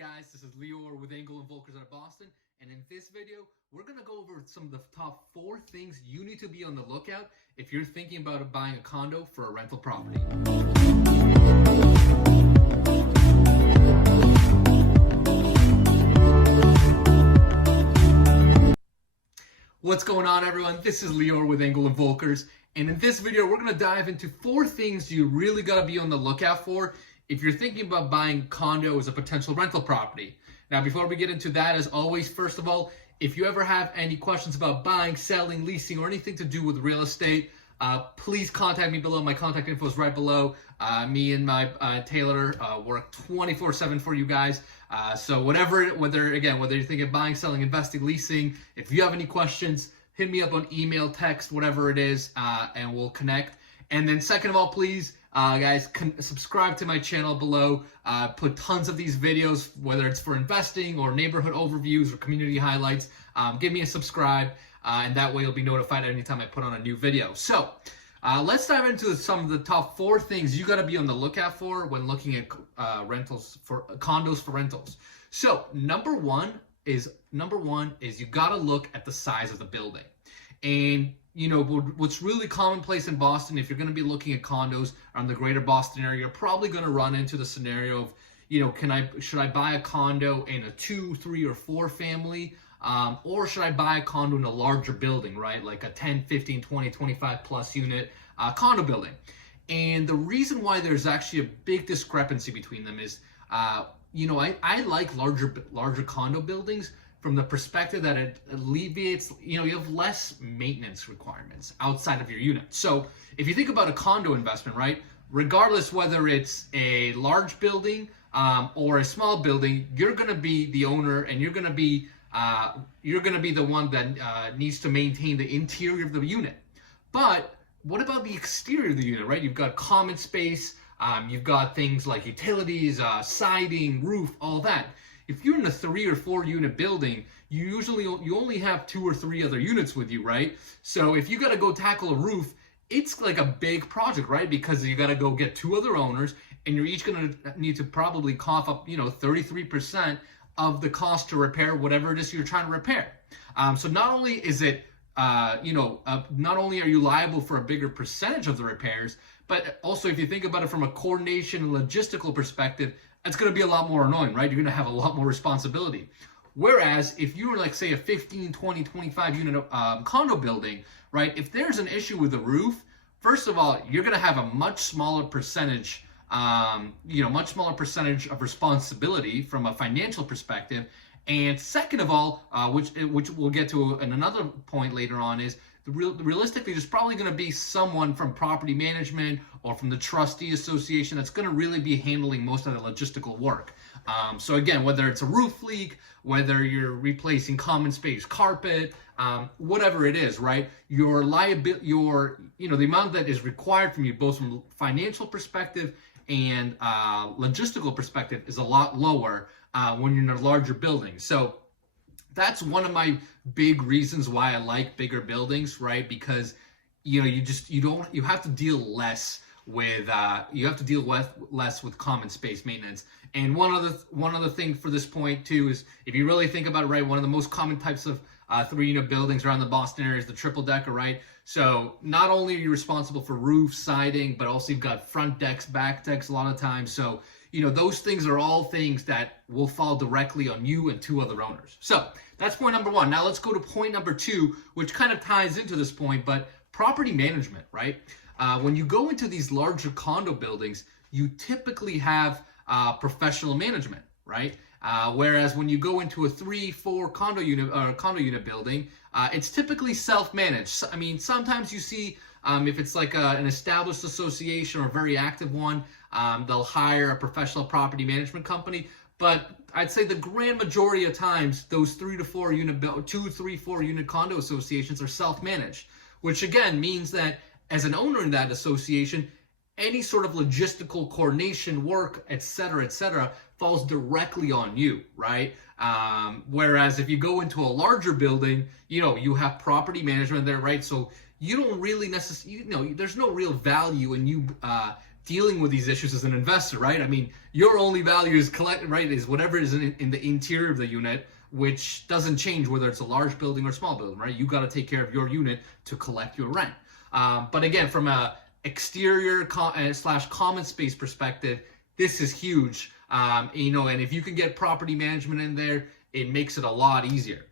guys, this is Realtor with Engel and Volkers out of Boston, and in this video, we're going to go over some of the top 4 things you need to be on the lookout if you're thinking about buying a condo for a rental property. What's going on, everyone? This is Realtor with Engel and Volkers, and in this video, we're going to dive into 4 things you really got to be on the lookout for if you're thinking about buying condo as a potential rental property. Now, before we get into that, as always, first of all, if you ever have any questions about buying, selling, leasing, or anything to do with real estate, please contact me below. My contact info is right below. Me and my Taylor work 24/7 for you guys. So whether you're thinking of buying, selling, investing, leasing, if you have any questions, hit me up on email, text, whatever it is, and we'll connect. And then second of all, please, guys, subscribe to my channel below. Put tons of these videos, whether it's for investing or neighborhood overviews or community highlights. Give me a subscribe, and that way you'll be notified anytime I put on a new video. So let's dive into some of the top 4 things you got to be on the lookout for when looking at condos for rentals. So number one is you got to look at the size of the building. And you know, what's really commonplace in Boston, if you're going to be looking at condos around the greater Boston area, you're probably going to run into the scenario of, you know, should I buy a condo in a 2, 3, or 4 family, or should I buy a condo in a larger building, right? Like a 10, 15, 20, 25 plus unit condo building. And the reason why there's actually a big discrepancy between them is, you know, I like larger condo buildings from the perspective that it alleviates, you know, you have less maintenance requirements outside of your unit. So if you think about a condo investment, right, regardless whether it's a large building or a small building, you're going to be the owner, and you're going to be the one that needs to maintain the interior of the unit. But what about the exterior of the unit, right? You've got common space, you've got things like utilities, siding, roof, all that. If you're in a 3 or 4 unit building, you only have 2 or 3 other units with you, right? So if you got to go tackle a roof, it's like a big project, right? Because you got to go get 2 other owners, and you're each going to need to probably cough up, you know, 33% of the cost to repair whatever it is you're trying to repair. So not only is it, not only are you liable for a bigger percentage of the repairs, but also if you think about it from a coordination and logistical perspective, it's going to be a lot more annoying, right? You're going to have a lot more responsibility. Whereas if you're like, say, a 15, 20, 25 unit condo building, right? If there's an issue with the roof, first of all, you're going to have a much smaller percentage, much smaller percentage of responsibility from a financial perspective. And second of all, which we'll get to in another point later on, is realistically, there's probably going to be someone from property management or from the trustee association that's going to really be handling most of the logistical work. So again, whether it's a roof leak, whether you're replacing common space carpet, whatever it is, right? The amount that is required from you, both from a financial perspective and logistical perspective, is a lot lower when you're in a larger building. So that's one of my big reasons why I like bigger buildings, right? Because you have to deal less with common space maintenance. And one other thing for this point too is, if you really think about it, right, one of the most common types of 3-unit buildings around the Boston area is the triple decker, right? So not only are you responsible for roof, siding, but also you've got front decks, back decks a lot of times. So you know, those things are all things that will fall directly on you and 2 other owners. So that's point number 1. Now let's go to point number 2, which kind of ties into this point, but property management, right? When you go into these larger condo buildings, you typically have professional management, right? Whereas when you go into a 3-4 condo unit building, it's typically self-managed. I mean, sometimes you see, if it's like an established association or a very active one, they'll hire a professional property management company. But I'd say the grand majority of times, those 2, 3, 4 unit condo associations are self-managed, which again means that as an owner in that association, any sort of logistical coordination work, et cetera, falls directly on you, right? Whereas if you go into a larger building, you know, you have property management there, right? So you don't really necessarily, you know, there's no real value in you dealing with these issues as an investor, right? I mean, your only value is is whatever is in the interior of the unit, which doesn't change whether it's a large building or small building, right? You got to take care of your unit to collect your rent. But again, from a exterior slash common space perspective, this is huge. And if you can get property management in there, it makes it a lot easier.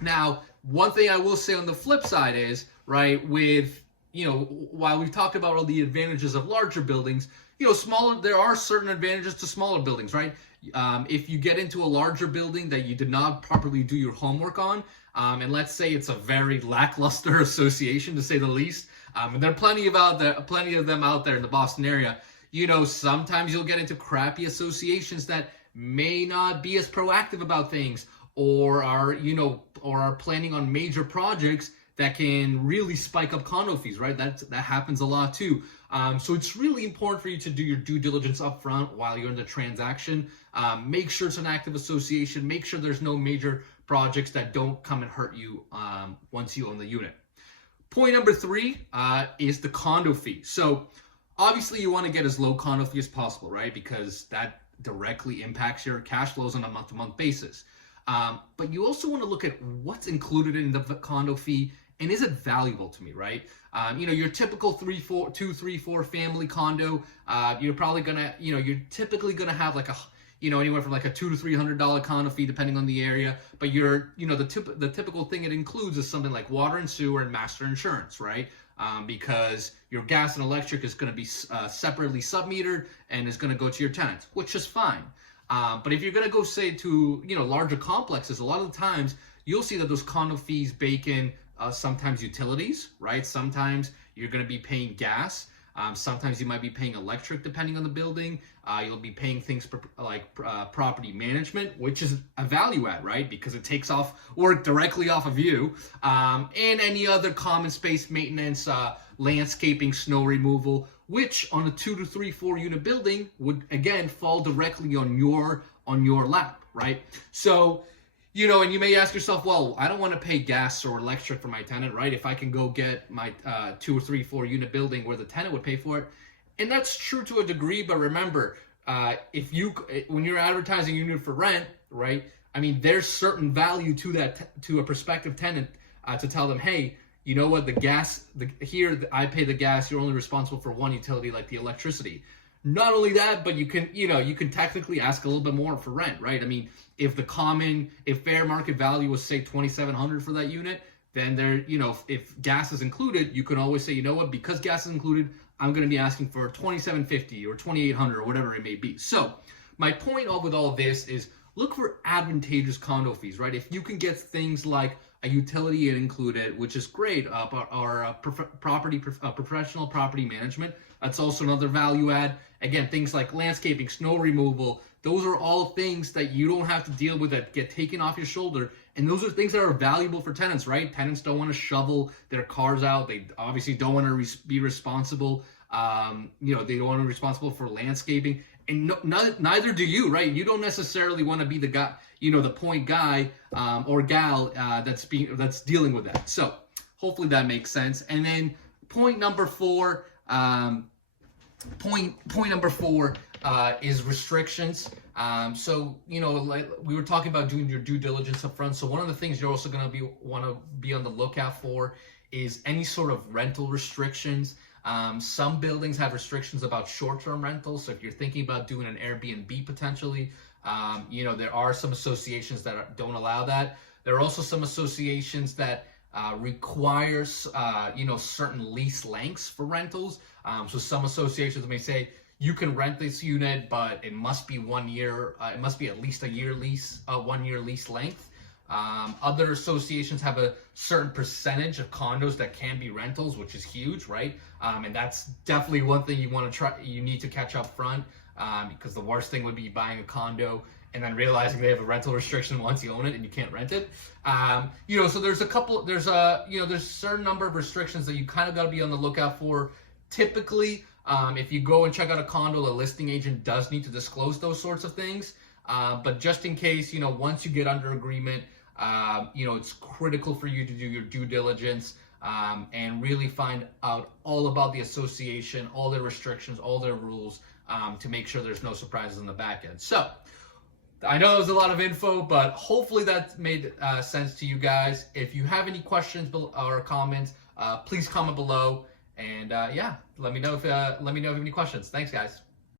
Now, one thing I will say on the flip side is, right, while we've talked about all the advantages of larger buildings, there are certain advantages to smaller buildings, right? If you get into a larger building that you did not properly do your homework on, and let's say it's a very lackluster association to say the least, and there are plenty of them out there in the Boston area, sometimes you'll get into crappy associations that may not be as proactive about things, or are planning on major projects that can really spike up condo fees, right? That happens a lot too. So it's really important for you to do your due diligence up front while you're in the transaction. Make sure it's an active association. Make sure there's no major projects that don't come and hurt you once you own the unit. Point number 3 is the condo fee. So obviously you want to get as low condo fee as possible, right? Because that directly impacts your cash flows on a month-to-month basis. But you also want to look at what's included in the condo fee, and is it valuable to me, right? Your typical 2, 3, 4 family condo, you're typically gonna have like anywhere from like a $200 to $300 condo fee depending on the area. But the typical thing it includes is something like water and sewer and master insurance, right? Because your gas and electric is going to be separately submetered and is going to go to your tenants, which is fine. But if you're going to go, say, to larger complexes, a lot of the times you'll see that those condo fees bake in sometimes utilities, right? Sometimes you're going to be paying gas. Sometimes you might be paying electric depending on the building. You'll be paying things like property management, which is a value add, right? Because it takes work directly off of you. And any other common space maintenance, landscaping, snow removal, which on a 2 to 3, 4 unit building would again fall directly on your lap, right? So, and you may ask yourself, well, I don't want to pay gas or electric for my tenant, right? If I can go get my 2 or 3, 4 unit building where the tenant would pay for it. And that's true to a degree, but remember, when you're advertising your unit for rent, right? I mean, there's certain value to a prospective tenant to tell them, hey, you know what, I pay the gas, you're only responsible for one utility like the electricity. Not only that, but you can technically ask a little bit more for rent, right? I mean, if fair market value was say $2,700 for that unit, then if gas is included, you can always say, you know what, because gas is included, I'm going to be asking for $2,750 or $2,800 or whatever it may be. So my point with all of this is look for advantageous condo fees, right? If you can get things like a utility included, which is great, or professional property management, that's also another value add. Again, things like landscaping, snow removal, those are all things that you don't have to deal with that get taken off your shoulder. And those are things that are valuable for tenants, right? Tenants don't want to shovel their cars out. They obviously don't want to be responsible. They don't want to be responsible for landscaping. And neither do you, right? You don't necessarily want to be the guy, the point guy or gal that's dealing with that. So hopefully that makes sense. And then point number 4 is restrictions. So like we were talking about doing your due diligence up front. So one of the things you're also going to want to be on the lookout for is any sort of rental restrictions. Some buildings have restrictions about short-term rentals. So if you're thinking about doing an Airbnb potentially, there are some associations that don't allow that. There are also some associations that requires certain lease lengths for rentals. So some associations may say you can rent this unit, but it must be 1 year. It must be at least a 1 year lease length. Other associations have a certain percentage of condos that can be rentals, which is huge, right? And that's definitely one thing you need to catch up front, because the worst thing would be buying a condo and then realizing they have a rental restriction once you own it and you can't rent it. So there's a certain number of restrictions that you kind of got to be on the lookout for. Typically, if you go and check out a condo, the listing agent does need to disclose those sorts of things. But just in case, once you get under agreement, it's critical for you to do your due diligence. and really find out all about the association, all their restrictions, all their rules, to make sure there's no surprises on the back end. So I know it was a lot of info, but hopefully that made sense to you guys. If you have any questions or comments, please comment below. And yeah, let me know if you have any questions. Thanks, guys.